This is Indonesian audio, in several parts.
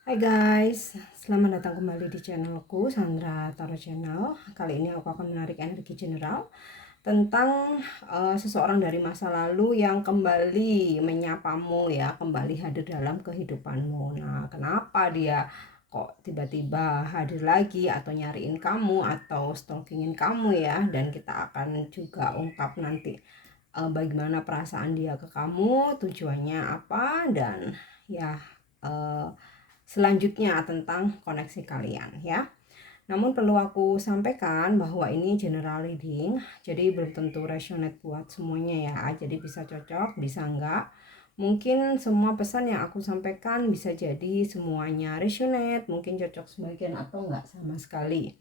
Hai guys, selamat datang kembali di channelku Sandra Tarot Channel. Kali ini aku akan menarik energi general tentang seseorang dari masa lalu yang kembali menyapamu ya, kembali hadir dalam kehidupanmu. Nah, kenapa dia kok tiba-tiba hadir lagi atau nyariin kamu atau stalkingin kamu ya? Dan kita akan juga ungkap nanti bagaimana perasaan dia ke kamu, tujuannya apa, dan ya uh, selanjutnya tentang koneksi kalian ya. Namun perlu aku sampaikan bahwa ini general reading, jadi belum tentu resonate buat semuanya ya. Jadi bisa cocok, bisa enggak. Mungkin semua pesan yang aku sampaikan bisa jadi semuanya resonate, mungkin cocok sebagian atau enggak sama sekali.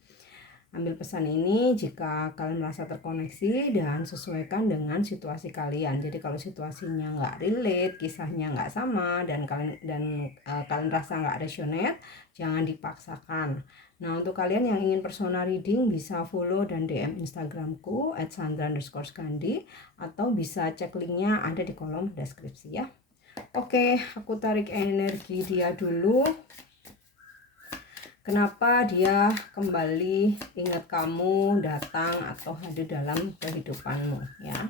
Ambil pesan ini jika kalian merasa terkoneksi dan sesuaikan dengan situasi kalian. Jadi kalau situasinya nggak relate, kisahnya nggak sama, dan kalian rasa nggak resonate, jangan dipaksakan. Nah, untuk kalian yang ingin personal reading bisa follow dan DM Instagramku @sandra_skandi atau bisa cek linknya ada di kolom deskripsi ya. Oke, aku tarik energi dia dulu. Kenapa dia kembali ingat kamu, datang atau hadir dalam kehidupanmu ya.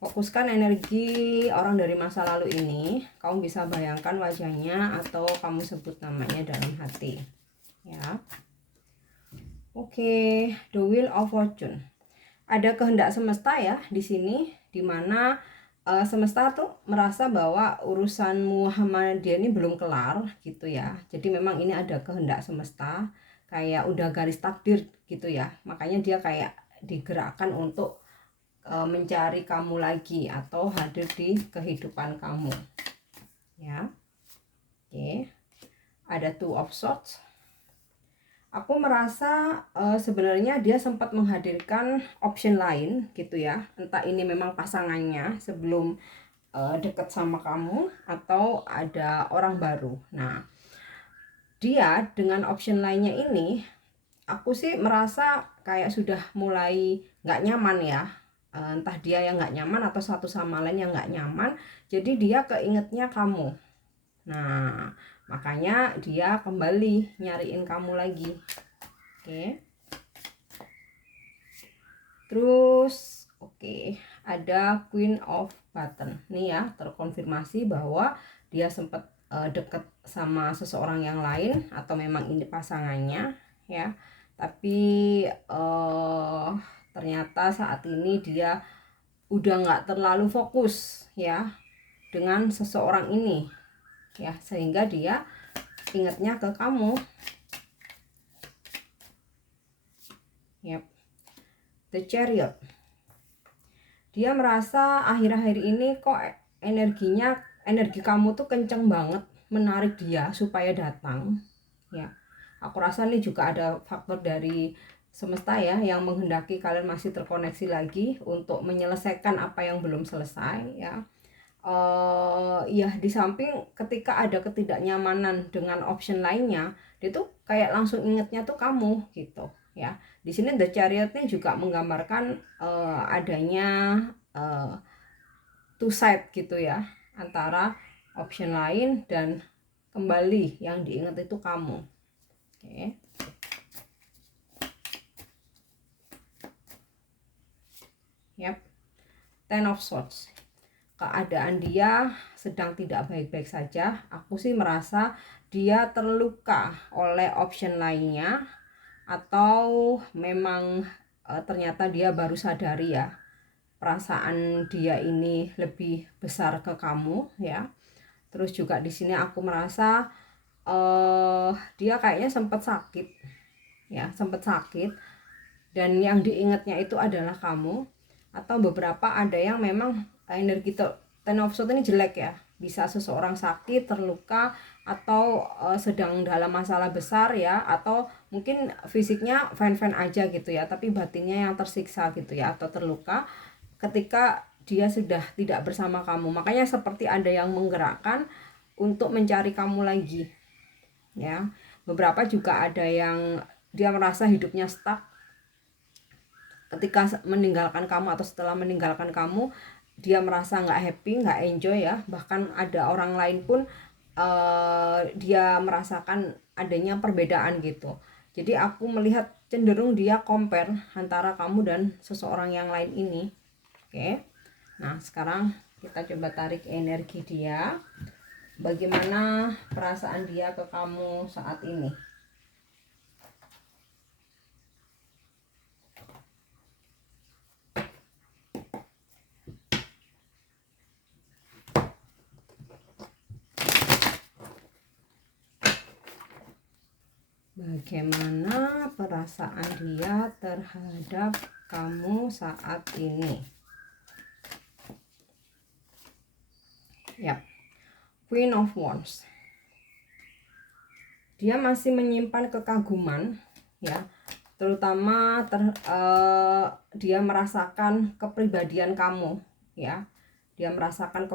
Fokuskan energi orang dari masa lalu ini. Kamu bisa bayangkan wajahnya atau kamu sebut namanya dalam hati ya. Oke, the wheel of fortune. Ada kehendak semesta ya di sini, dimana semesta tuh merasa bahwa urusan Muhammadiyah ini belum kelar gitu ya. Jadi memang ini ada kehendak semesta, kayak udah garis takdir gitu ya. Makanya dia kayak digerakkan untuk mencari kamu lagi atau hadir di kehidupan kamu ya. Oke, ada two of swords. Aku merasa sebenarnya dia sempat menghadirkan option lain gitu ya. Entah ini memang pasangannya sebelum deket sama kamu atau ada orang baru. Nah, dia dengan option lainnya ini, aku sih merasa kayak sudah mulai nggak nyaman ya. Entah dia yang nggak nyaman atau satu sama lain yang nggak nyaman. Jadi dia keingetnya kamu. Nah, makanya dia kembali nyariin kamu lagi. Oke. Terus oke, ada Queen of Button. Nih ya, terkonfirmasi bahwa dia sempat deket sama seseorang yang lain atau memang ini pasangannya ya. Tapi ternyata saat ini dia udah nggak terlalu fokus ya dengan seseorang ini ya, sehingga dia ingatnya ke kamu. Yep. The Chariot. Dia merasa akhir-akhir ini kok energi kamu tuh kenceng banget menarik dia supaya datang ya. Aku rasa nih juga ada faktor dari semesta ya yang menghendaki kalian masih terkoneksi lagi untuk menyelesaikan apa yang belum selesai ya. Ya di samping ketika ada ketidaknyamanan dengan option lainnya, dia tuh kayak langsung ingetnya tuh kamu gitu ya. Di sini The Chariot nih juga menggambarkan adanya two side gitu ya, antara option lain dan kembali yang diingat itu kamu. Oke. Yep. Ten of Swords. Keadaan dia sedang tidak baik-baik saja. Aku sih merasa dia terluka oleh option lainnya, atau memang ternyata dia baru sadari ya perasaan dia ini lebih besar ke kamu ya. Terus juga di sini aku merasa dia kayaknya sempat sakit ya, sempat sakit, dan yang diingatnya itu adalah kamu. Atau beberapa ada yang memang energi Ten of Swords ini jelek ya, bisa seseorang sakit, terluka, atau sedang dalam masalah besar ya, atau mungkin fisiknya fine-fine aja gitu ya, tapi batinnya yang tersiksa gitu ya, atau terluka ketika dia sudah tidak bersama kamu. Makanya seperti ada yang menggerakkan untuk mencari kamu lagi ya. Beberapa juga ada yang dia merasa hidupnya stuck ketika meninggalkan kamu atau setelah meninggalkan kamu. Dia merasa nggak happy, nggak enjoy ya. Bahkan ada orang lain pun dia merasakan adanya perbedaan gitu. Jadi aku melihat cenderung dia compare antara kamu dan seseorang yang lain ini. Oke. Nah, sekarang kita coba tarik energi dia. Bagaimana perasaan dia ke kamu saat ini? Bagaimana perasaan dia terhadap kamu saat ini? Yap, Queen of Wands. Dia masih menyimpan kekaguman, ya, terutama dia merasakan kepribadian kamu, ya. Dia merasakan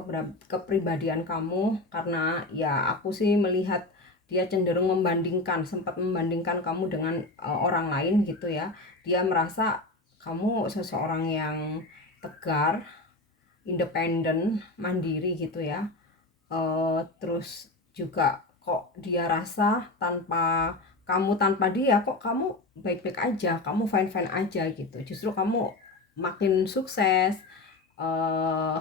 kepribadian kamu karena ya aku sih melihat dia cenderung sempat membandingkan kamu dengan orang lain gitu ya. Dia merasa kamu seseorang yang tegar, independen, mandiri gitu ya. Terus juga kok dia rasa tanpa dia kok kamu baik-baik aja, kamu fine-fine aja gitu. Justru kamu makin sukses,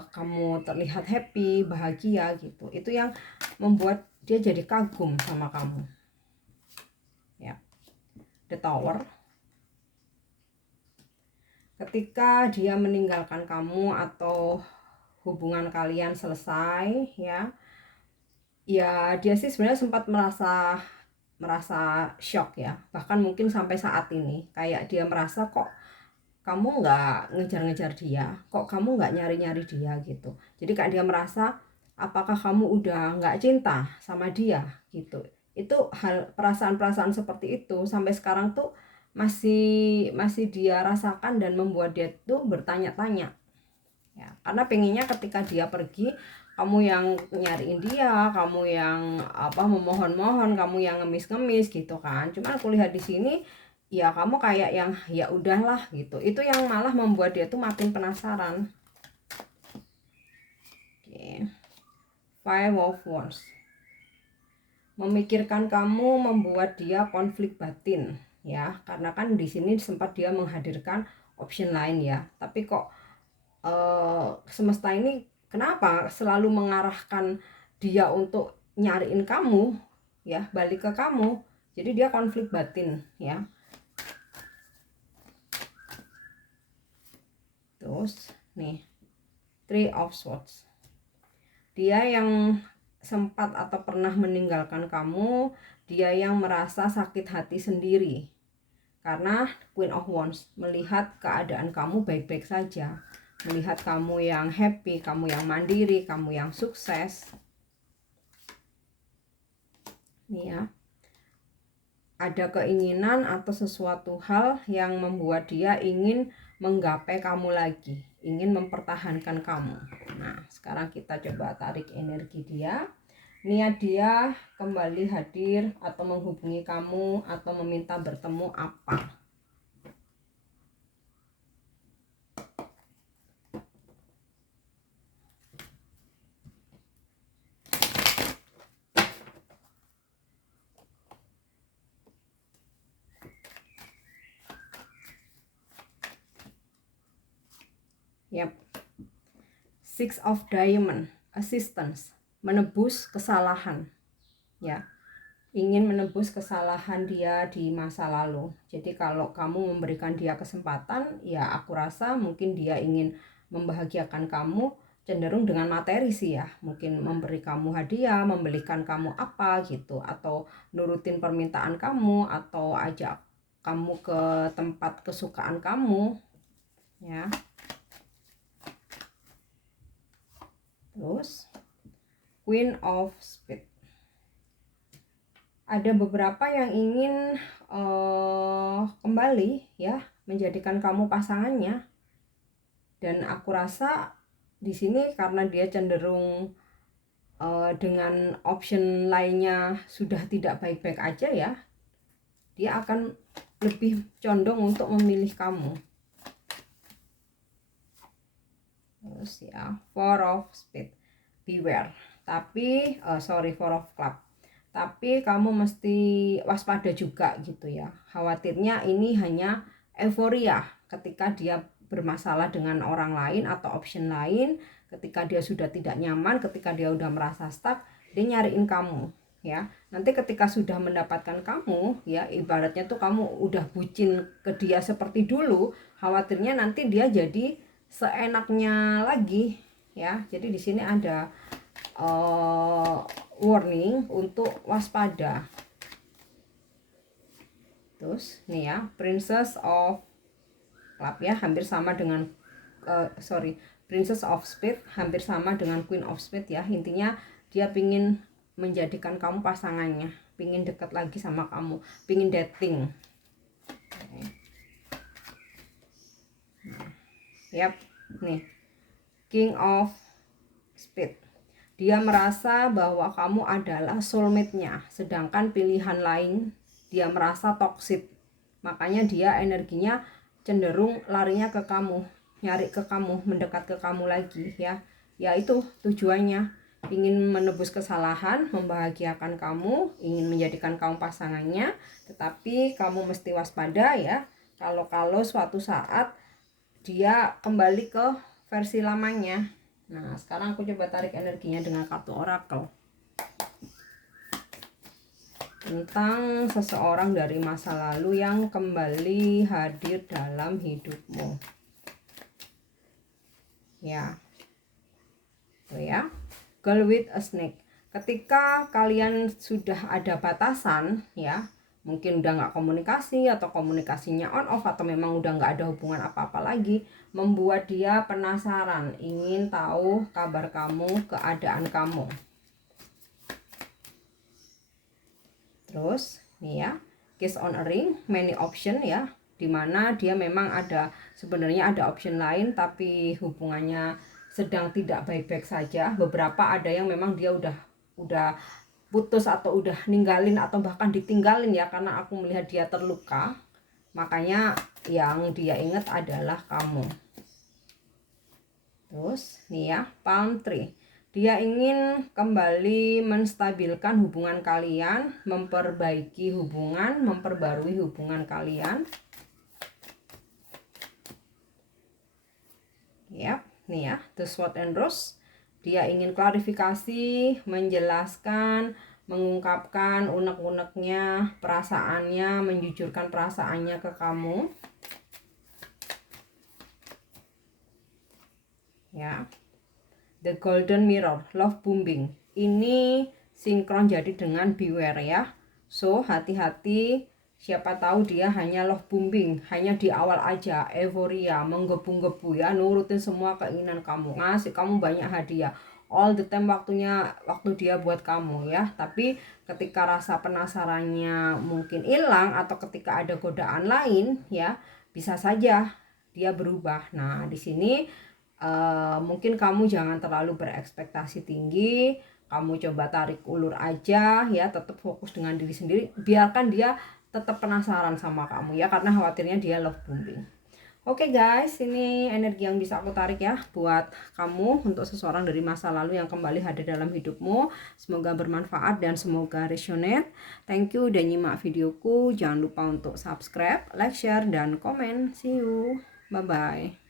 kamu terlihat happy, bahagia gitu. Itu yang membuat dia jadi kagum sama kamu. Ya. The Tower. Ketika dia meninggalkan kamu atau hubungan kalian selesai, ya dia sih sebenarnya sempat merasa shock ya, bahkan mungkin sampai saat ini kayak dia merasa kok kamu nggak ngejar-ngejar dia, kok kamu nggak nyari-nyari dia gitu. Jadi kayak dia merasa apakah kamu udah nggak cinta sama dia gitu. Itu perasaan-perasaan seperti itu sampai sekarang tuh masih dia rasakan dan membuat dia tuh bertanya-tanya ya, karena pengennya ketika dia pergi kamu yang nyariin dia, kamu yang memohon-mohon, kamu yang ngemis-ngemis gitu kan. Cuman aku lihat di sini ya kamu kayak yang ya udahlah gitu. Itu yang malah membuat dia tuh makin penasaran. Oke. Five of Wands. Memikirkan kamu membuat dia konflik batin ya, karena kan di sini sempat dia menghadirkan option lain ya. Tapi kok semesta ini kenapa selalu mengarahkan dia untuk nyariin kamu ya, balik ke kamu. Jadi dia konflik batin ya. Terus nih, Three of Swords. Dia yang sempat atau pernah meninggalkan kamu, dia yang merasa sakit hati sendiri karena Queen of Wands melihat keadaan kamu baik-baik saja, melihat kamu yang happy, kamu yang mandiri, kamu yang sukses. Nih ya, ada keinginan atau sesuatu hal yang membuat dia ingin menggapai kamu lagi, ingin mempertahankan kamu. Nah, sekarang kita coba tarik energi dia. Niat dia kembali hadir atau menghubungi kamu atau meminta bertemu apa? Yap. Six of Diamond, assistance, menebus kesalahan. Ya. Ingin menebus kesalahan dia di masa lalu. Jadi kalau kamu memberikan dia kesempatan, ya aku rasa mungkin dia ingin membahagiakan kamu cenderung dengan materi sih ya. Mungkin memberi kamu hadiah, membelikan kamu apa gitu, atau nurutin permintaan kamu, atau ajak kamu ke tempat kesukaan kamu ya. Terus Queen of Spades. Ada beberapa yang ingin kembali ya, menjadikan kamu pasangannya. Dan aku rasa di sini karena dia cenderung dengan option lainnya sudah tidak baik-baik aja ya, dia akan lebih condong untuk memilih kamu. Terus ya, Four of Spades, beware. Tapi Four of Club. tapi kamu mesti waspada juga gitu ya. Khawatirnya ini hanya euforia ketika dia bermasalah dengan orang lain atau option lain, ketika dia sudah tidak nyaman, ketika dia udah merasa stuck, dia nyariin kamu ya. Nanti ketika sudah mendapatkan kamu ya, ibaratnya tuh kamu udah bucin ke dia seperti dulu, khawatirnya nanti dia jadi seenaknya lagi ya. Jadi di sini ada warning untuk waspada. Terus nih ya, Princess of Cup ya, hampir sama dengan Princess of Spade hampir sama dengan Queen of Spade ya. Intinya dia pingin menjadikan kamu pasangannya, pingin dekat lagi sama kamu, pingin dating. Yap, nih King of Spade. Dia merasa bahwa kamu adalah soulmate-nya, sedangkan pilihan lain dia merasa toksik. Makanya dia energinya cenderung larinya ke kamu, nyari ke kamu, mendekat ke kamu lagi ya. Ya itu tujuannya, ingin menebus kesalahan, membahagiakan kamu, ingin menjadikan kamu pasangannya. Tetapi kamu mesti waspada ya, kalau suatu saat dia kembali ke versi lamanya. Nah, sekarang aku coba tarik energinya dengan kartu oracle. Tentang seseorang dari masa lalu yang kembali hadir dalam hidupmu. Ya. Tuh ya. Girl with a snake. Ketika kalian sudah ada batasan, ya, mungkin udah nggak komunikasi atau komunikasinya on off atau memang udah nggak ada hubungan apa-apa lagi, membuat dia penasaran, ingin tahu kabar kamu, keadaan kamu. Terus nih ya, kiss on a ring, many option ya, dimana dia memang ada sebenarnya ada option lain tapi hubungannya sedang tidak baik-baik saja. Beberapa ada yang memang dia udah putus atau udah ninggalin atau bahkan ditinggalin ya, karena aku melihat dia terluka. Makanya yang dia ingat adalah kamu. Terus nih ya, palm tree. Dia ingin kembali menstabilkan hubungan kalian, memperbaiki hubungan, memperbarui hubungan kalian. Yap, nih ya, the sword and rose. Dia ingin klarifikasi, menjelaskan, mengungkapkan unek-uneknya, perasaannya, menjujurkan perasaannya ke kamu. Ya. The golden mirror, love bombing. Ini sinkron jadi dengan beware ya. So, hati-hati. Siapa tahu dia hanya love bombing, hanya di awal aja, euforia, menggebu-gebu ya, nurutin semua keinginan kamu, ngasih kamu banyak hadiah, all the time waktu dia buat kamu ya. Tapi ketika rasa penasarannya mungkin hilang atau ketika ada godaan lain ya, bisa saja dia berubah. Nah, di sini mungkin kamu jangan terlalu berekspektasi tinggi. Kamu coba tarik ulur aja ya, tetap fokus dengan diri sendiri, biarkan dia tetap penasaran sama kamu ya, karena khawatirnya dia love bombing. Oke guys, ini energi yang bisa aku tarik ya buat kamu untuk seseorang dari masa lalu yang kembali hadir dalam hidupmu. Semoga bermanfaat dan semoga resonate. Thank you udah nyimak videoku. Jangan lupa untuk subscribe, like, share, dan komen. See you. Bye-bye.